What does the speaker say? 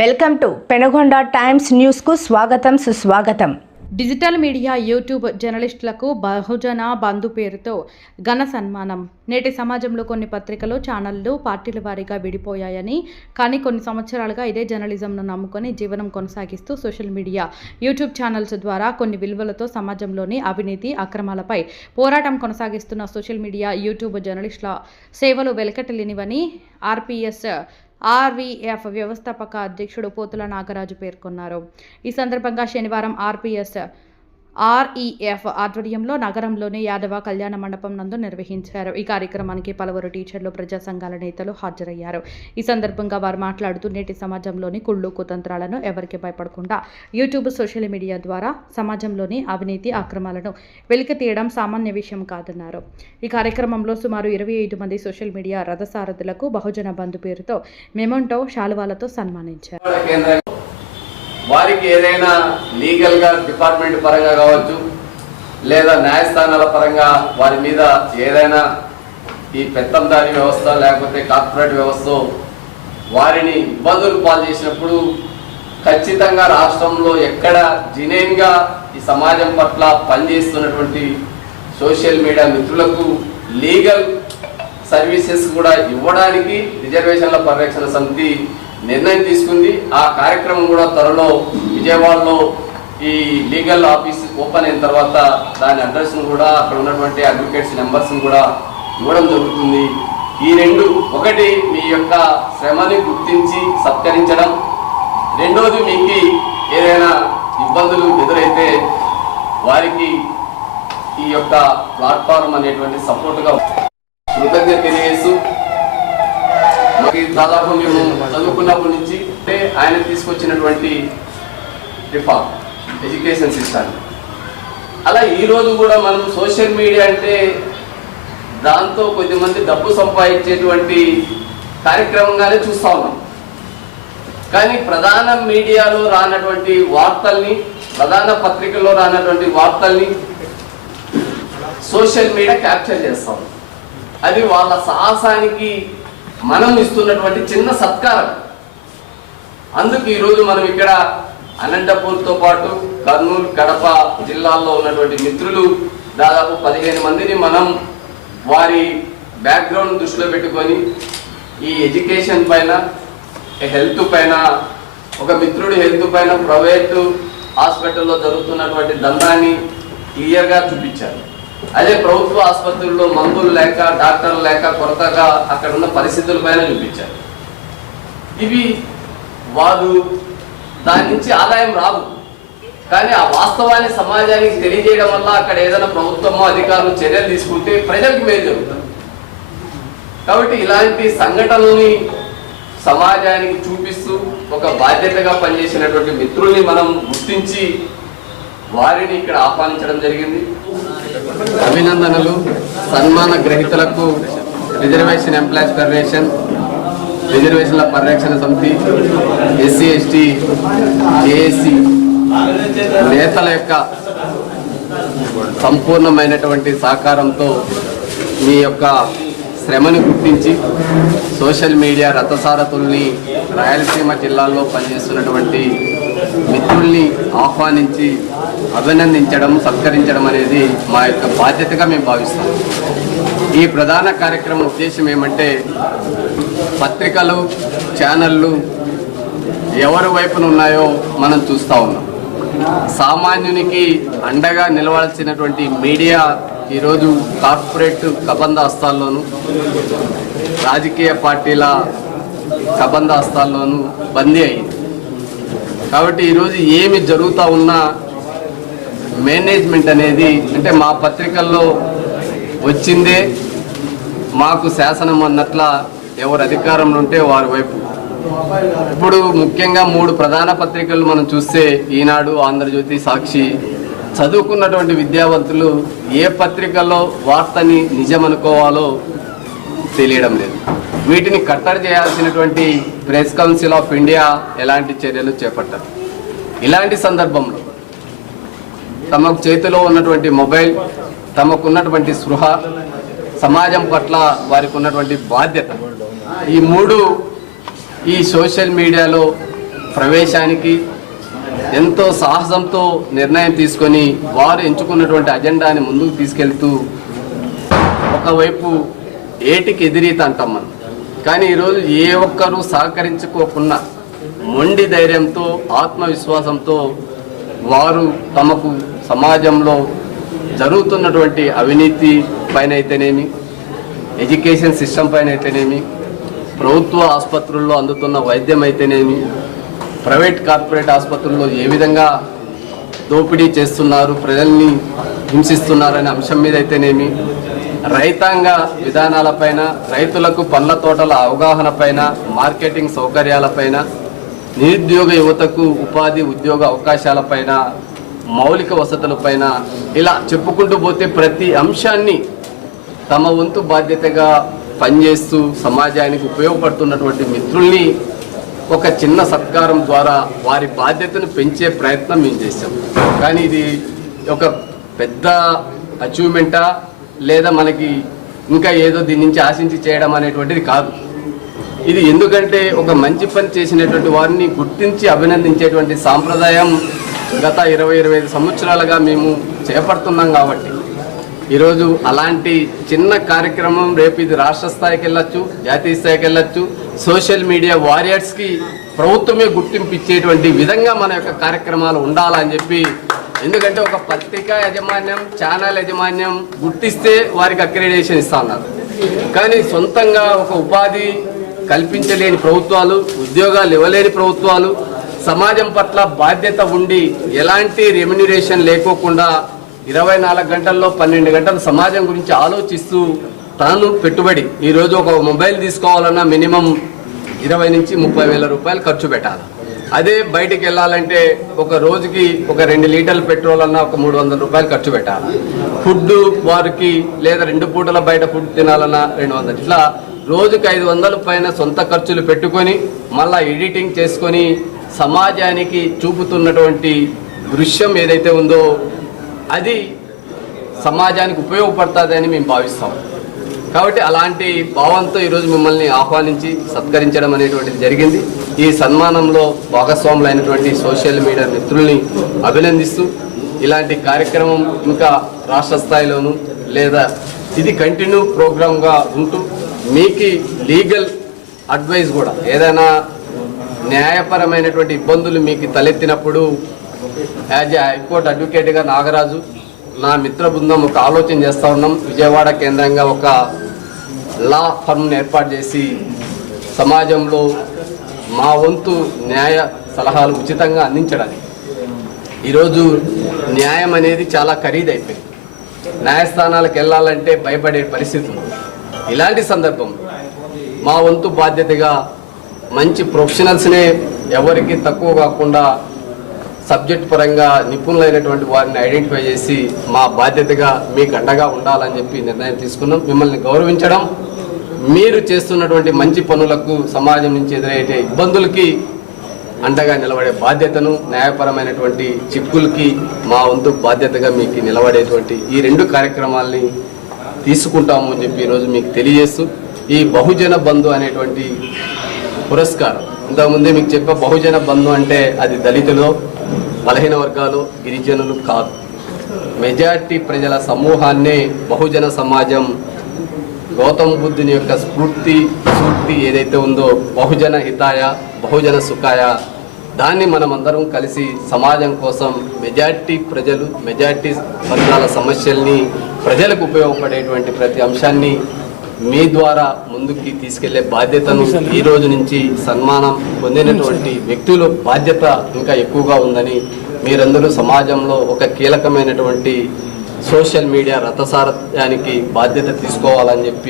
Welcome to Penugonda Times News కు స్వాగతం సుస్వాగతం. డిజిటల్ మీడియా యూట్యూబ్ జర్నలిస్టులకు బహుజన బంధు పేరుతో ఘన సన్మానం. నేటి సమాజంలో కొన్ని పత్రికలు, ఛానళ్లు పార్టీల వారీగా విడిపోయాయని, కానీ కొన్ని సంవత్సరాలుగా ఇదే జర్నలిజంను నమ్ముకొని జీవనం కొనసాగిస్తూ సోషల్ మీడియా, యూట్యూబ్ ఛానల్స్ ద్వారా కొన్ని విలువలతో సమాజంలోని అవినీతి, అక్రమాలపై పోరాటం కొనసాగిస్తున్న సోషల్ మీడియా, యూట్యూబ్ జర్నలిస్టుల సేవలు వెలకట్టలేనివని ఆర్వీఎఫ్ వ్యవస్థాపక అధ్యక్షుడు పోతుల నాగరాజు పేర్కొన్నారు. ఈ సందర్భంగా శనివారం ఆర్ఈఎఫ్ ఆధ్వర్యంలో నగరంలోని యాదవ కళ్యాణ మండపం నందు నిర్వహించారు. ఈ కార్యక్రమానికి పలువురు టీచర్లు, ప్రజా సంఘాల నేతలు హాజరయ్యారు. ఈ సందర్భంగా వారు మాట్లాడుతూ నేటి సమాజంలోని కుళ్ళు కుతంత్రాలను ఎవరికి భయపడకుండా యూట్యూబ్, సోషల్ మీడియా ద్వారా సమాజంలోని అవినీతి, అక్రమాలను వెలికి తీయడం సామాన్య విషయం కాదన్నారు. ఈ కార్యక్రమంలో సుమారు 25 మంది సోషల్ మీడియా రథసారథులకు బహుజన బంధు పేరుతో మెమోంటో, శాలువాలతో సన్మానించారు. వారికి ఏదైనా లీగల్గా డిపార్ట్మెంట్ పరంగా కావచ్చు, లేదా న్యాయస్థానాల పరంగా వారి మీద ఏదైనా ఈ పెత్తందారీ వ్యవస్థ లేకపోతే కార్పొరేట్ వ్యవస్థ వారిని ఇబ్బందులు పాలు చేసినప్పుడు ఖచ్చితంగా రాష్ట్రంలో ఎక్కడ జెన్యూన్గా ఈ సమాజం పట్ల పనిచేస్తున్నటువంటి సోషల్ మీడియా మిత్రులకు లీగల్ సర్వీసెస్ కూడా ఇవ్వడానికి రిజర్వేషన్ల పరిరక్షణ సమితి నిర్ణయం తీసుకుంది. ఆ కార్యక్రమం కూడా త్వరలో విజయవాడలో ఈ లీగల్ ఆఫీస్ ఓపెన్ అయిన తర్వాత దాని అడ్రస్ను కూడా, అక్కడ ఉన్నటువంటి అడ్వకేట్స్ నెంబర్స్ని కూడా ఇవ్వడం జరుగుతుంది. ఈ రెండు, ఒకటి మీ యొక్క శ్రమని గుర్తించి సత్కరించడం, రెండోది మీకు ఏదైనా ఇబ్బందులు ఎదురైతే వారికి ఈ యొక్క ప్లాట్ఫామ్ అనేటువంటి సపోర్ట్గా కృతజ్ఞత తెలియజేస్తూ, దాదాపు మేము చదువుకున్నప్పటి నుంచి ఆయన తీసుకొచ్చినటువంటి రిఫార్మ్ ఎడ్యుకేషన్ సిస్టమ్, అలా ఈరోజు కూడా మనం సోషల్ మీడియా అంటే దాంతో కొద్దిమంది డబ్బు సంపాదించేటువంటి కార్యక్రమంగానే చూస్తూ ఉన్నాం. కానీ ప్రధాన మీడియాలో రానటువంటి వార్తల్ని, ప్రధాన పత్రికల్లో రానటువంటి వార్తల్ని సోషల్ మీడియా క్యాప్చర్ చేస్తాం. అది వాళ్ళ సాహసానికి మనం ఇస్తున్నటువంటి చిన్న సత్కారం. అందుకు ఈరోజు మనం ఇక్కడ అనంతపూర్తో పాటు కర్నూలు, కడప జిల్లాల్లో ఉన్నటువంటి మిత్రులు దాదాపు 15 మందిని మనం వారి బ్యాక్గ్రౌండ్ దృష్టిలో పెట్టుకొని ఈ ఎడ్యుకేషన్ పైన, హెల్త్ పైన, ఒక మిత్రుడి హెల్త్ పైన ప్రైవేటు హాస్పిటల్లో జరుగుతున్నటువంటి దందాన్ని క్లియర్గా చూపించారు. అదే ప్రభుత్వ ఆసుపత్రుల్లో మందులు లేక, డాక్టర్లు లేక, కొరతగా అక్కడ ఉన్న పరిస్థితుల పైన చూపించారు. ఇవి వారు దాని నుంచి ఆదాయం రాదు, కానీ ఆ వాస్తవాన్ని సమాజానికి తెలియజేయడం వల్ల అక్కడ ఏదైనా ప్రభుత్వమో అధికారులు చర్యలు తీసుకుంటే ప్రజలకు మేలు జరుగుతుంది. కాబట్టి ఇలాంటి సంఘటనల్ని సమాజానికి చూపిస్తూ ఒక బాధ్యతగా పనిచేసినటువంటి మిత్రుల్ని మనం గుర్తించి వారిని ఇక్కడ ఆహ్వానించడం జరిగింది. అభినందనలు. సన్మాన గ్రహీతలకు రిజర్వేషన్ ఎంప్లాయీస్ ఫెడరేషన్, రిజర్వేషన్ల పరిరక్షణ సమితి, ఎస్సీ, ఎస్టీ, జేఏసీ నేతల యొక్క సంపూర్ణమైనటువంటి సహకారంతో మీ యొక్క శ్రమని గుర్తించి సోషల్ మీడియా రథసారథుల్ని, రాయలసీమ జిల్లాల్లో పనిచేస్తున్నటువంటి మిత్రుల్ని ఆహ్వానించి అభినందించడం, సత్కరించడం అనేది మా యొక్క బాధ్యతగా మేము భావిస్తాం. ఈ ప్రధాన కార్యక్రమం ఉద్దేశం ఏమంటే, పత్రికలు, ఛానళ్ళు ఎవరి వైపున ఉన్నాయో మనం చూస్తూ ఉన్నాం. సామాన్యునికి అండగా నిలవాల్సినటువంటి మీడియా ఈరోజు కార్పొరేట్ కబంధాస్తాల్లోనూ, రాజకీయ పార్టీల కబంధాస్తాల్లోనూ బందీ అయింది. కాబట్టి ఈరోజు ఏమి జరుగుతూ ఉన్నా మేనేజ్మెంట్ అనేది, అంటే మా పత్రికల్లో వచ్చిందే మాకు శాసనం అన్నట్ల ఎవరు అధికారంలో ఉంటే వారి వైపు. ఇప్పుడు ముఖ్యంగా 3 ప్రధాన పత్రికలు మనం చూస్తే, ఈనాడు, ఆంధ్రజ్యోతి, సాక్షి, చదువుకున్నటువంటి విద్యావంతులు ఏ పత్రికల్లో వార్తని నిజమనుకోవాలో తెలియడం లేదు. వీటిని కట్టడి చేయాల్సినటువంటి ప్రెస్ కౌన్సిల్ ఆఫ్ ఇండియా ఎలాంటి చర్యలు చేపట్టారు. ఇలాంటి సందర్భంలో తమకు చేతిలో ఉన్నటువంటి మొబైల్, తమకున్నటువంటి స్పృహ, సమాజం పట్ల వారికి ఉన్నటువంటి బాధ్యత, ఈ 3 ఈ సోషల్ మీడియాలో ప్రవేశానికి ఎంతో సాహసంతో నిర్ణయం తీసుకొని వారు ఎంచుకున్నటువంటి అజెండాని ముందుకు తీసుకెళ్తూ ఒకవైపు ఏటికి ఎదిరీత అంటాం మనం, కానీ ఈరోజు ఏ ఒక్కరూ సహకరించుకోకుండా మొండి ధైర్యంతో ఆత్మవిశ్వాసంతో వారు తమకు సమాజంలో జరుగుతున్నటువంటి అవినీతి పైన అయితేనేమి, ఎడ్యుకేషన్ సిస్టమ్ పైన అయితేనేమి, ప్రభుత్వ ఆసుపత్రుల్లో అందుతున్న వైద్యం అయితేనేమి, ప్రైవేట్ కార్పొరేట్ ఆసుపత్రుల్లో ఏ విధంగా దోపిడీ చేస్తున్నారు, ప్రజల్ని హింసిస్తున్నారనే అంశం మీద అయితేనేమి, రైతాంగ విధానాలపైన, రైతులకు పండ్ల తోటల అవగాహన పైన, మార్కెటింగ్ సౌకర్యాలపైన, నిరుద్యోగ యువతకు ఉపాధి ఉద్యోగ అవకాశాలపైన, మౌలిక వసతులపైన, ఇలా చెప్పుకుంటూ పోతే ప్రతి అంశాన్ని తమ వంతు బాధ్యతగా పనిచేస్తూ సమాజానికి ఉపయోగపడుతున్నటువంటి మిత్రుల్ని ఒక చిన్న సత్కారం ద్వారా వారి బాధ్యతను పెంచే ప్రయత్నం మేము చేశాం. కానీ ఇది ఒక పెద్ద అచీవ్మెంటా లేదా మనకి ఇంకా ఏదో దీని నుంచి ఆశించి చేయడం అనేటువంటిది కాదు. ఇది ఎందుకంటే ఒక మంచి పని చేసినటువంటి వారిని గుర్తించి అభినందించేటువంటి సాంప్రదాయం గత 20-25 సంవత్సరాలుగా మేము చేపడుతున్నాం. కాబట్టి ఈరోజు అలాంటి చిన్న కార్యక్రమం రేపు ఇది రాష్ట్ర స్థాయికి వెళ్ళొచ్చు, జాతీయ స్థాయికి వెళ్ళొచ్చు. సోషల్ మీడియా వారియర్స్కి ప్రభుత్వమే గుర్తింపు ఇచ్చేటువంటి విధంగా మన యొక్క కార్యక్రమాలు ఉండాలని చెప్పి, ఎందుకంటే ఒక పత్రికా యాజమాన్యం, ఛానల్ యాజమాన్యం గుర్తిస్తే వారికి అక్రిడేషన్ ఇస్తా ఉన్నారు. కానీ సొంతంగా ఒక ఉపాధి కల్పించలేని ప్రభుత్వాలు, ఉద్యోగాలు ఇవ్వలేని ప్రభుత్వాలు, సమాజం పట్ల బాధ్యత ఉండి ఎలాంటి రెమ్యునరేషన్ లేకోకుండా 24 గంటల్లో 12 గంటలు సమాజం గురించి ఆలోచిస్తూ తాను పెట్టుబడి, ఈరోజు ఒక మొబైల్ తీసుకోవాలన్నా మినిమం 20 నుంచి 30 వేల రూపాయలు ఖర్చు పెట్టాలి. అదే బయటికి వెళ్ళాలంటే ఒక రోజుకి ఒక 2 లీటర్ల పెట్రోల్ అన్నా ఒక 300 రూపాయలు ఖర్చు పెట్టాలి. ఫుడ్ వారికి లేదా 2 పూటల బయట ఫుడ్ తినాలన్నా 200, ఇట్లా రోజుకి 500 పైన సొంత ఖర్చులు పెట్టుకొని మళ్ళా ఎడిటింగ్ చేసుకొని సమాజానికి చూపుతున్నటువంటి దృశ్యం ఏదైతే ఉందో అది సమాజానికి ఉపయోగపడుతుందని మేము భావిస్తాం. కాబట్టి అలాంటి భావంతో ఈరోజు మిమ్మల్ని ఆహ్వానించి సత్కరించడం అనేటువంటిది జరిగింది. ఈ సన్మానంలో భాగస్వాములైనటువంటి సోషల్ మీడియా మిత్రుల్ని అభినందిస్తూ ఇలాంటి కార్యక్రమం ఇంకా రాష్ట్ర స్థాయిలోనూ లేదా ఇది కంటిన్యూ ప్రోగ్రామ్గా ఉంటూ మీకు లీగల్ అడ్వైస్ కూడా ఏదైనా న్యాయపరమైనటువంటి ఇబ్బందులు మీకు తలెత్తినప్పుడు యాజ్ ఏ హైకోర్టు అడ్వకేట్గా నాగరాజు, నా మిత్ర బృందం ఒక ఆలోచన చేస్తూ ఉన్నాం. విజయవాడ కేంద్రంగా ఒక లా ఫర్మ్ని ఏర్పాటు చేసి సమాజంలో మా వంతు న్యాయ సలహాలు ఉచితంగా అందించడానికి. ఈరోజు న్యాయం అనేది చాలా ఖరీదైపోయింది. న్యాయస్థానాలకు వెళ్ళాలంటే భయపడే పరిస్థితి ఉంది. ఇలాంటి సందర్భంలో మా వంతు బాధ్యతగా మంచి ప్రొఫెషనల్స్నే ఎవరికి తక్కువ కాకుండా సబ్జెక్ట్ పరంగా నిపుణులైనటువంటి వారిని ఐడెంటిఫై చేసి మా బాధ్యతగా మీకు అండగా ఉండాలని చెప్పి నిర్ణయం తీసుకున్నాం. మిమ్మల్ని గౌరవించడం, మీరు చేస్తున్నటువంటి మంచి పనులకు సమాజం నుంచి ఎదురయ్యే ఇబ్బందులకి అండగా నిలబడే బాధ్యతను, న్యాయపరమైనటువంటి చిక్కులకి మా వంతు బాధ్యతగా మీకు నిలబడేటువంటి ఈ 2 కార్యక్రమాల్ని తీసుకుంటాము అని చెప్పి ఈరోజు మీకు తెలియజేస్తూ, ఈ బహుజన బంధు అనేటువంటి పురస్కారం ఇంతకుముందే మీకు చెప్పే బహుజన బంధు అంటే అది దళితులు, బలహీన వర్గాలు, గిరిజనులు కాదు. మెజార్టీ ప్రజల సమూహాన్నే బహుజన సమాజం గౌతమ బుద్ధుని యొక్క స్ఫూర్తి ఏదైతే ఉందో బహుజన హితాయ బహుజన సుఖాయ, దాన్ని మనమందరం కలిసి సమాజం కోసం మెజార్టీ ప్రజలు, మెజార్టీ వర్గాల సమస్యల్ని ప్రజలకు ఉపయోగపడేటువంటి ప్రతి అంశాన్ని మీ ద్వారా ముందుకి తీసుకెళ్లే బాధ్యతను ఈ రోజు నుంచి సన్మానం పొందినటువంటి వ్యక్తుల బాధ్యత ఇంకా ఎక్కువగా ఉందని, మీరందరూ సమాజంలో ఒక కీలకమైనటువంటి సోషల్ మీడియా రథసారథ్యానికి బాధ్యత తీసుకోవాలని చెప్పి